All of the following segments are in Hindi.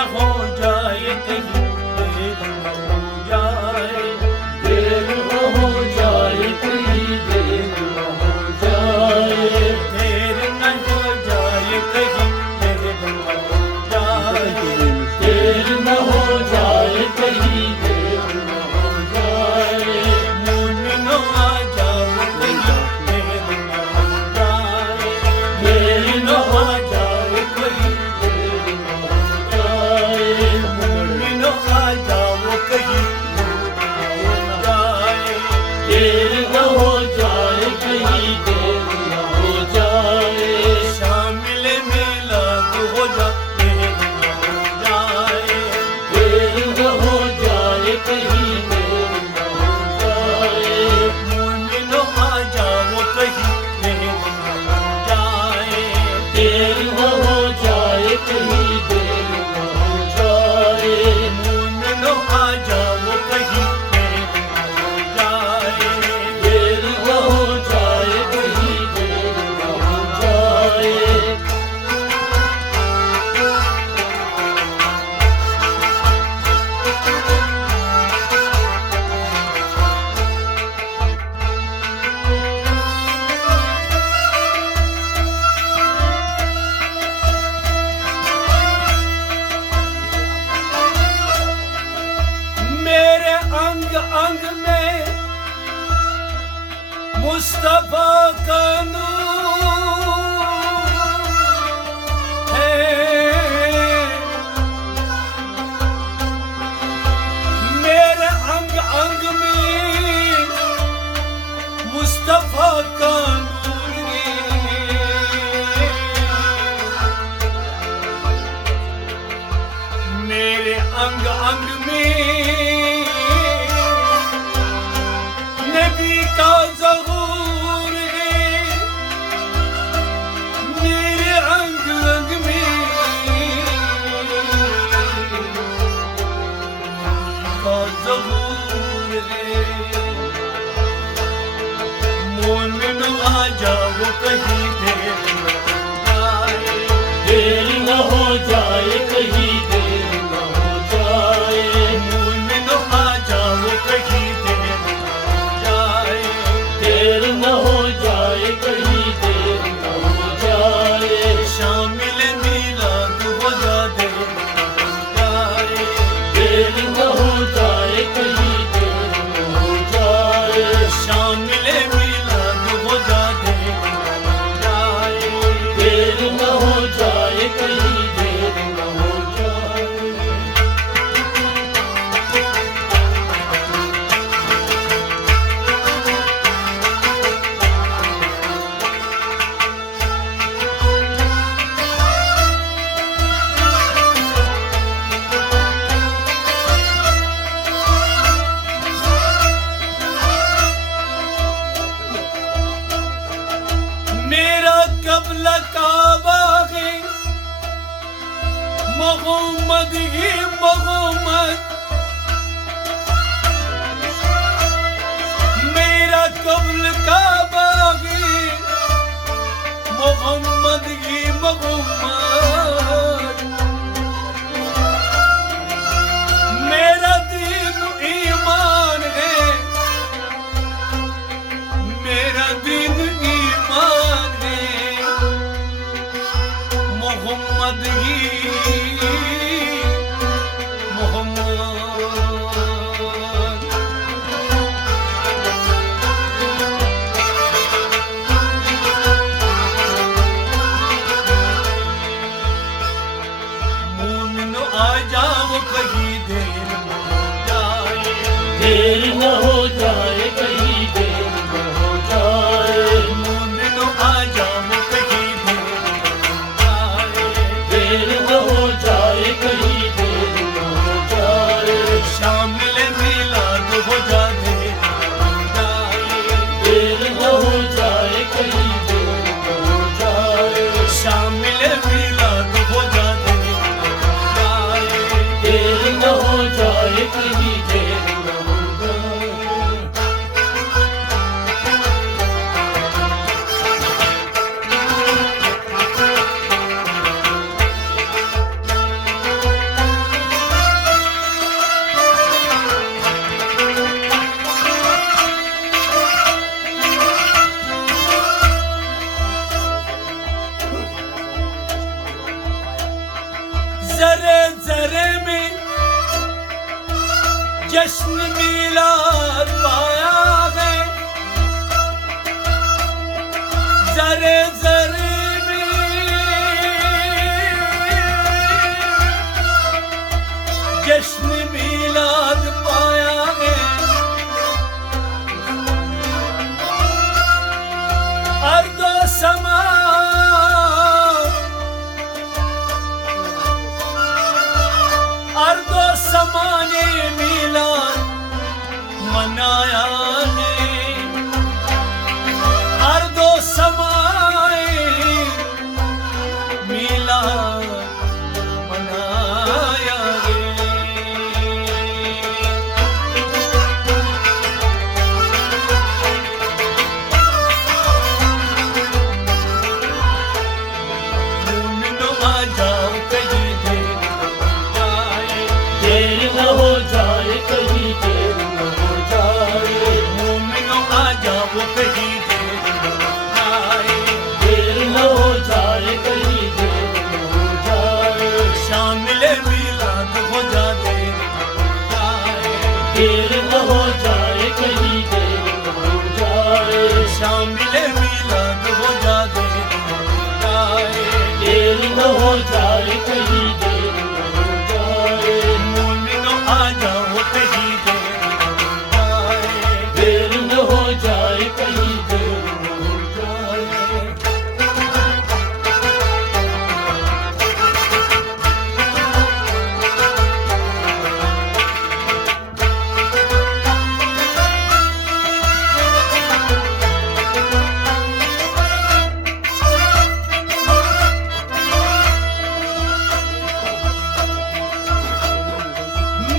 न हो जाए कहीं, देर न हो जाए, देर न हो जाए कहीं, देर न हो जाए, देर न हो जाए कहीं, देर न हो जाए, देर न हो जाए कहीं, देर न हो जाए, मोमिनो आ जाओ कहीं, देर न हो जाए, देर न हो जाए कहीं, देर न हो जाए, मोमिनो आ जाओ कहीं, देर न हो जाए, देर न हो जाए कहीं, देर न हो जाए, शामिल मिलाद हो जा, देर न हो जाए, देर न हो जाए कहीं, देर न हो जाए, मोमिनो आ जाओ कहीं, देर न हो जाए, देर न हो जाए कहीं, देर न हो जाए, मोमिनो आ जाओ कहीं, देर न हो जाए, देर न हो जाए कहीं, देर न हो जाए, मेरे अंग अंग में मुस्तफा का नूर है, मेरे अंग अंग में मुस्तफा का नूर है, मेरे अंग अंग में नबी का ज़हूर है, मेरे अंग अंग में नबी का ज़हूर है, मोमिन आ जाओ कहीं, देर न हो जाए, देर न हो जाए कहीं, देर न हो जाए, मोमिन आ जाओ कहीं, देर न हो जाए, देर न हो जाए कहीं, देर न हो जाए, शामिल मिलाद हो जा, देर न हो जाए, देर न हो जाए कहीं, देर न हो जाए, शामिल मिलाद हो जा, देर न हो जाए, देर न हो जाए कहीं, देर न हो जाए, मेरा कबला काबा है, मोहम्मद ही मोहम्मद, मेरा कबल काबा है, मोहम्मद ही मोहम्मद, मेरा दीन ईमान है, मेरा दीन ईमान है, मोहम्मद ही मोहम्मद, मोमिनो आ जाओ कहीं, देर न हो जाए, देर न हो जाए कहीं, देर न हो जाए, मोमिनो आ जाओ कहीं, देर न हो जाए, देर न हो जाए कहीं, देर न हो जाए, शामिल मिलाद हो जा, देर न हो जाए, देर न हो जाए कहीं, देर न हो जाए, शामिल मिलाद हो जा, देर न हो जाए, देर न हो जाए कहीं, देर न हो जाए, जश्न मिलाद पाया है जरे जरे में, जश्न मिलाद पाया है अर्दो समा अर्दो समाने मिलाद मनाया है अर्दो समाए मिलाद मनाया है। मोमिनो आ जाओ कहीं देर न हो जाए, देर न हो जाए कहीं देर न हो जाए, मोमिनो आ जाओ कहीं देर न हो जाए, देर न हो जाए कहीं देर न हो जाए, शामिल मिलाद हो जा देर न हो जाए, देर न हो जाए कहीं देर न हो जाए, शामिल मिलाद हो जा देर न हो जाए, देर न हो जाए कहीं देर न हो जाए, मोमिनो आ जाओ कहीं देर न हो जाए, देर न हो जाए कहीं देर न हो जाए।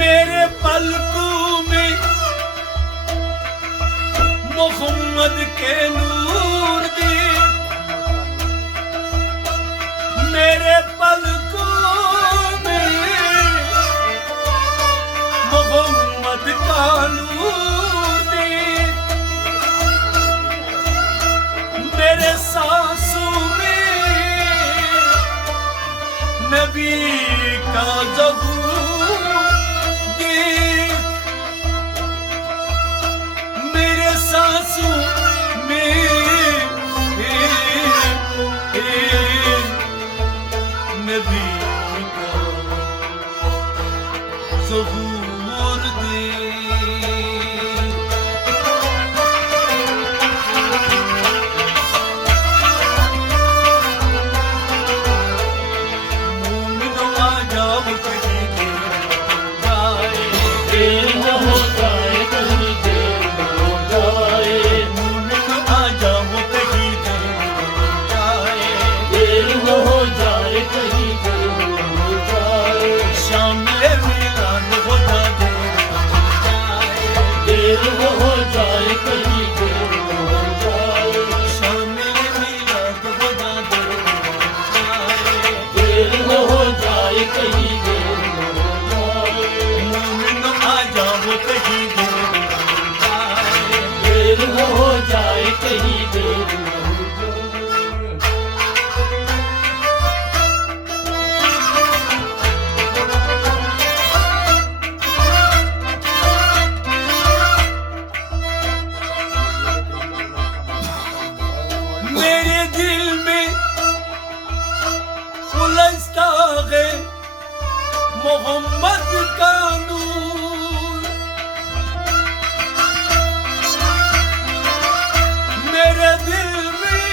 मेरे पलकों में मोहम्मद के नूर दे, मेरे पलकों में मोहम्मद का नूर दे, मेरे सांसों में नबी का ज़हूर दे, मेरे सांसों में नबी का ज़हूर दे। मोमिनो आ जाओ कहीं देर न हो जाए, देर न हो जाए कहीं देर न हो जाए, मोमिनो आ जाओ कहीं देर न हो जाए, देर न हो जाए कहीं देर न हो जाए, शामिल मिलाद हो जा देर न हो जाए, देर न हो जाए कहीं देर न हो जाए, शामिल मिलाद हो जा देर न हो जाए, देर न हो जाए कहीं देर न हो जाए, मोमिनो आ जाओ कहीं देर न हो जाए, देर न हो जाए कहीं देर न हो जाए। मेरे दिल में उलझता है मोहम्मद का नूर, मेरे दिल में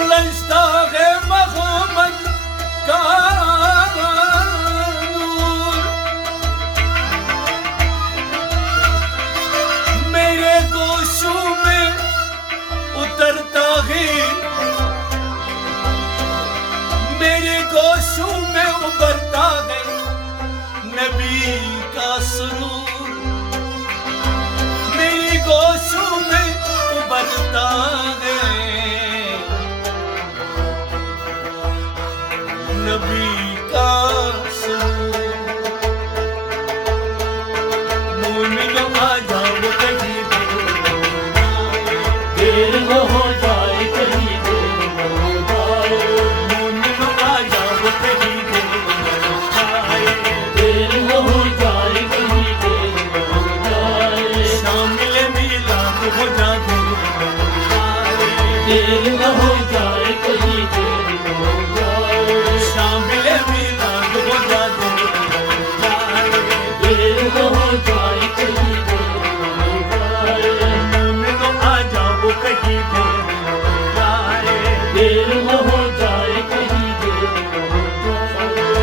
उलझता है मोहम्मद का नूर, मेरे गोशों में उतरता है, मेरे गोशों में उभरता है नबी का सुरूर, मेरी गोशों में उभरता है नबी का सुरूर। मोमिनो आ जाओ कहीं देर न हो जाए कहीं देर न हो जाए, मोमिनो आ हो जाए कहीं देर न हो जाए शामिल मिलाद हो जाए देर न हो जाए कहीं देर न हो जाए मोमिनो आ जाओ कहीं देर न हो जाए देर न हो जाए कहीं देर न हो जाए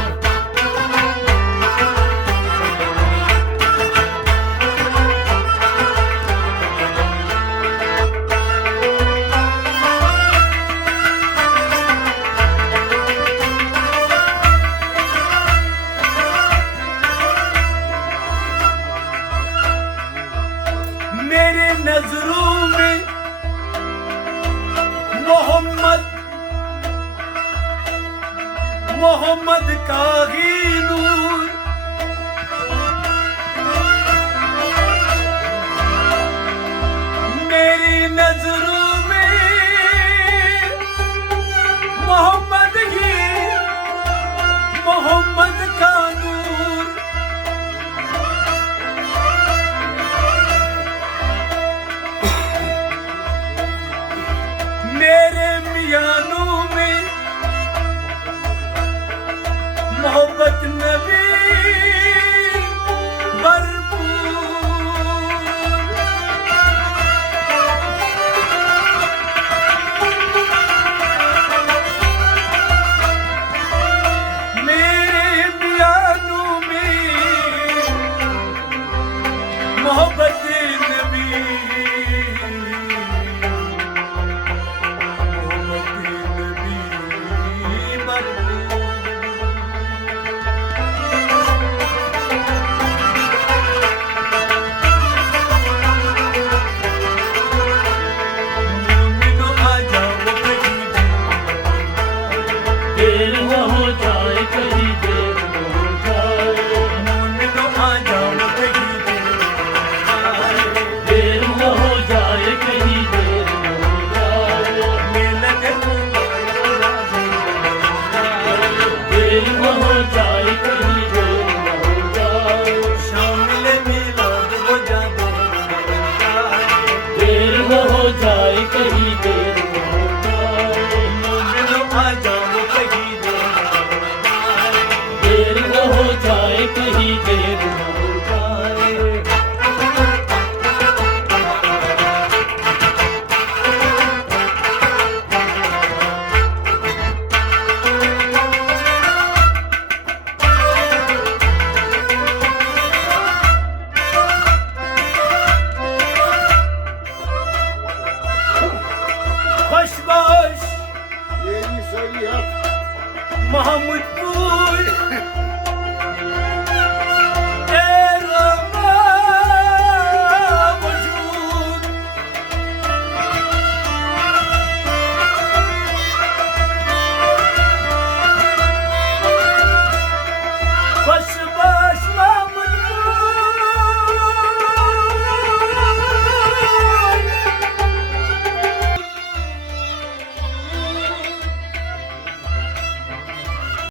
मेरे नजरों में मोहम्मद का ही नूर मेरी नजरों में मोहम्मद का नूर मेरे मियानों में मोहब्बत नबी भरपूर मेरे मियानों में मोहब्बत नबी देर न हो जाए कहीं देर न हो जाए देर न हो जाए कहीं देर न हो जाए देर न हो जाए कहीं देर न हो जाए शामिल मिलाद हो जाए देर न हो जाए कहीं देर न हो जाए मोमिनो आ जाओ कहीं देर न हो जाए कहीं देर न हो जाए Baş Yeni sayı yap. Mahmutpur